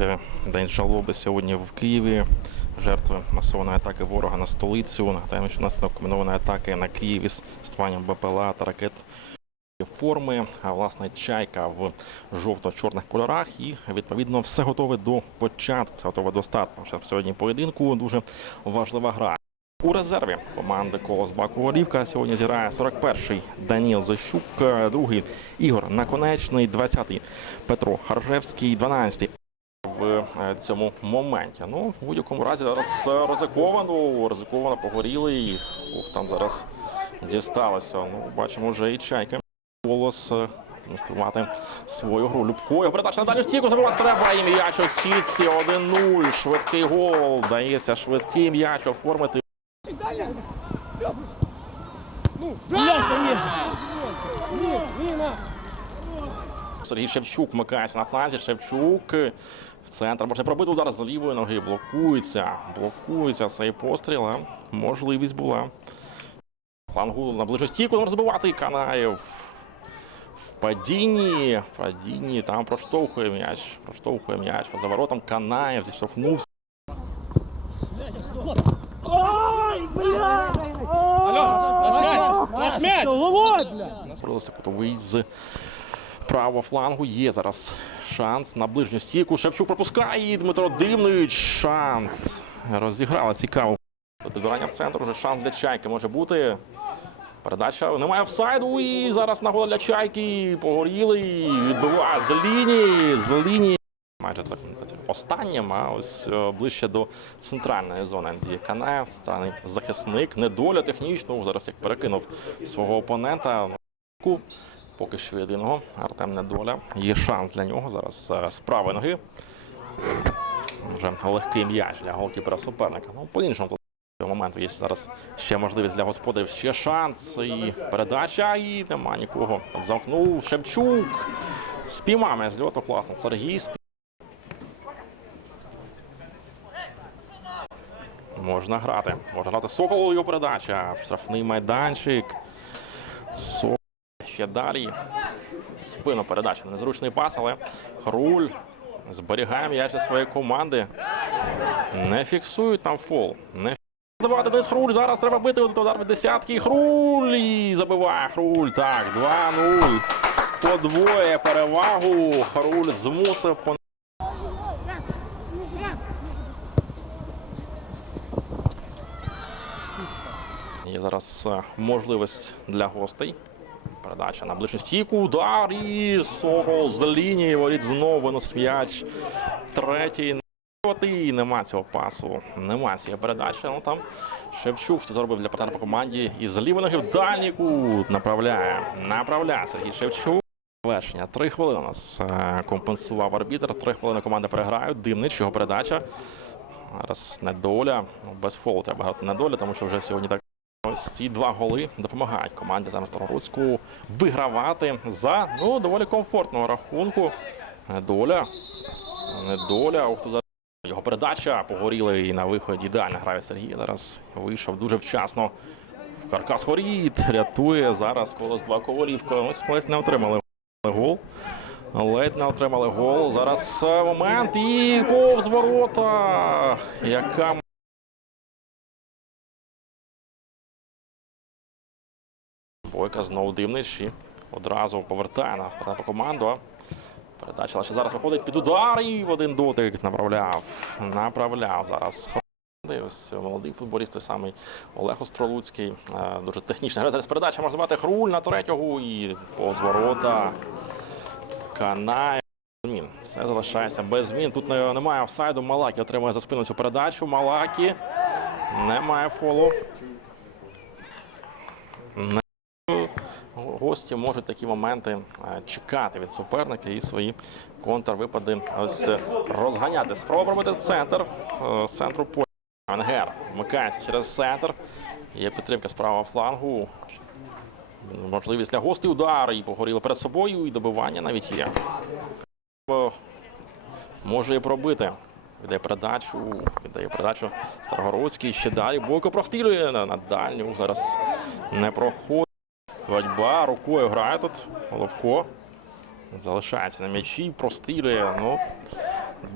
Е, день жалоби сьогодні в Києві. Жертви масованої атаки ворога на столицю. Нагадаємо, що нас комінованої атаки на Києві з створенням БПЛА та ракет форми. А власне чайка в жовто-чорних кольорах. І відповідно все готове до початку, все готове до старту. Сьогодні поєдинку дуже важлива гра. У резерві команди колос 2 Ковалівка сьогодні зіграє 41-й Даніл Защук, е, другий Ігор Наконечний, 20-й Петро Харжевський, 12-й в е, цьому моменті. Ну, в будь-якому разі зараз е, ризиковано, ризиковано погоріли ух, там зараз дісталося. Ну, бачимо вже і чайки. Волос е, демонструвати свою гру. Любкою передача надалі дальню стійку забувати. треба і м'яч у сітці 1-0. Швидкий гол. Дається швидкий м'яч оформити. Ну, да! Ні, ні, на! Сергій Шевчук вмикається на фланзі. Шевчук в центр можна пробити удар з лівої ноги. Блокується. Блокується цей постріл. Можливість була. Флангу наближує стійку може забивати. Канаєв. В падінні. В падінні там проштовхує м'яч. Проштовхує м'яч. По заворотом Канаєв зіштовхнувся. Ой, бля! Алло, наш м'яч! Наш м'яч! Кутовий з правого флангу. Є зараз шанс на ближню стійку. Шевчук пропускає. І Дмитро Дивнич. Шанс. Розіграла цікаво. Добирання в центр. Уже шанс для чайки може бути. Передача немає офсайду. І зараз нагода для чайки. Погоріли. Відбиває з лінії. З лінії. Майже так останнім, а ось е, ближче до центральної зони Андія Канаєв, центральний захисник, недоля технічного. Зараз як перекинув свого опонента. Поки що єдиного. Артем Недоля. Є шанс для нього зараз е, з правої ноги. Вже легкий м'яч для голкіпера суперника. Ну, по-іншому тут моменту є зараз ще можливість для господарів. Ще шанс. І передача. І нема нікого. Там замкнув Шевчук. Спіймами з льоту. Класно. Сергій спів... Можна грати. Можна грати Соколу його передача. Штрафний майданчик. Сокол ще далі. спину передача. Незручний пас, але Хруль зберігає м'яч для своєї команди. Не фіксують там фол. Не Забивати Денис Хруль. Зараз треба бити удар від десятки. Хруль і забиває Хруль. Так, 2-0. Подвоє перевагу. Хруль змусив по. Є зараз е, можливість для гостей. Передача на ближню стійку. Удар і Сокол з лінії воріт знову виносить м'яч. Третій і нема цього пасу. Нема цієї передачі. Ну там Шевчук це зробив для Патара по команді. І з лівої ноги в дальній кут направляє. Направляє Сергій Шевчук. Вершення. Три хвилини у нас е, компенсував арбітр. Три хвилини команди переграють. Димнич його передача. Зараз недоля. Ну, без фолу треба грати недоля, тому що вже сьогодні так. Ось ці два голи допомагають команді зараз Старогородську вигравати за ну доволі комфортного рахунку. Недоля. Недоля. Ох, тут його передача погоріла і на виході. Ідеально грає Сергій. Зараз вийшов дуже вчасно. Каркас горіт. Рятує зараз колос два ковалівка. Ось ледь не отримали гол. Ледь не отримали гол. Зараз момент і повзворота. Яка Бойка знову дивнич і одразу повертає на впадає команду. Передача лише зараз виходить під удар і в один дотик направляв. Направляв зараз. Ось молодий футболіст, той самий Олег Остролуцький. Е, дуже технічна гра. Зараз передача може звати Хруль на третього і повз ворота. Канає. Змін. Все залишається без змін. Тут немає офсайду. Малакі отримує за спину цю передачу. Малакі немає фолу гості можуть такі моменти е, чекати від суперника і свої контрвипади ось розганяти. Спроба робити центр е, центру поля. Ангер вмикається через центр. Є підтримка з правого флангу. Можливість для гостей удар і погоріло перед собою, і добивання навіть є. Е, може і пробити. Віддає передачу, віддає передачу Старгородський. Ще далі. Бойко прострілює на, на дальню. Зараз не проходить. Вадьба рукою грає тут. Ловко Залишається на м'ячі, прострілює. Ну,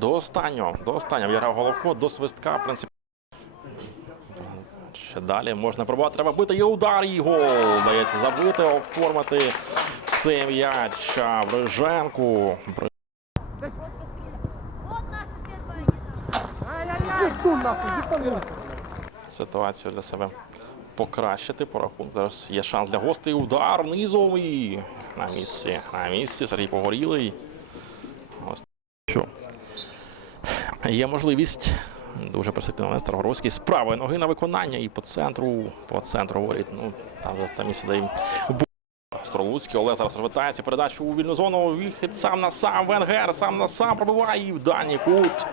До останнього. До останнього виграв Головко, до свистка. в принципі. Ще далі можна пробувати. Треба бити. Є удар і гол. Вдається забити, оформити цей м'яч Бриженку. Ситуацію для себе покращити порахунок. Зараз є шанс для гостей. Удар низовий. На місці. На місці. Сергій Погорілий. Є можливість. Дуже перспективний момент Старогородський. з правої ноги на виконання і по центру. По центру говорить. Ну, там там місце дає. Стролуцький Олег зараз розвитається. Передачу у вільну зону. Віхід сам на сам. Венгер сам на сам пробиває. І в дальній кут.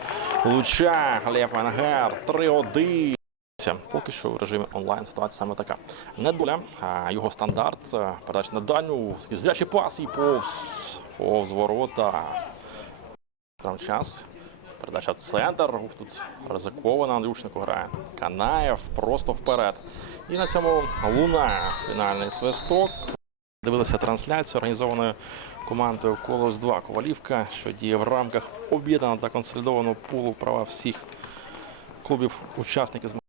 Луча Лев Венгер. 3-1 ситуація. Поки що в режимі онлайн ситуація саме така. Недоля, його стандарт, передач на дальню, зрячий пас і повз, повз ворота. Там час. Передача центр. тут ризикована Андрюшнику грає. Канаєв просто вперед. І на цьому луна. Фінальний свисток. Дивилися трансляцію організованою командою Колос 2 Ковалівка, що діє в рамках об'єднаного та консолідованого пулу права всіх клубів-учасників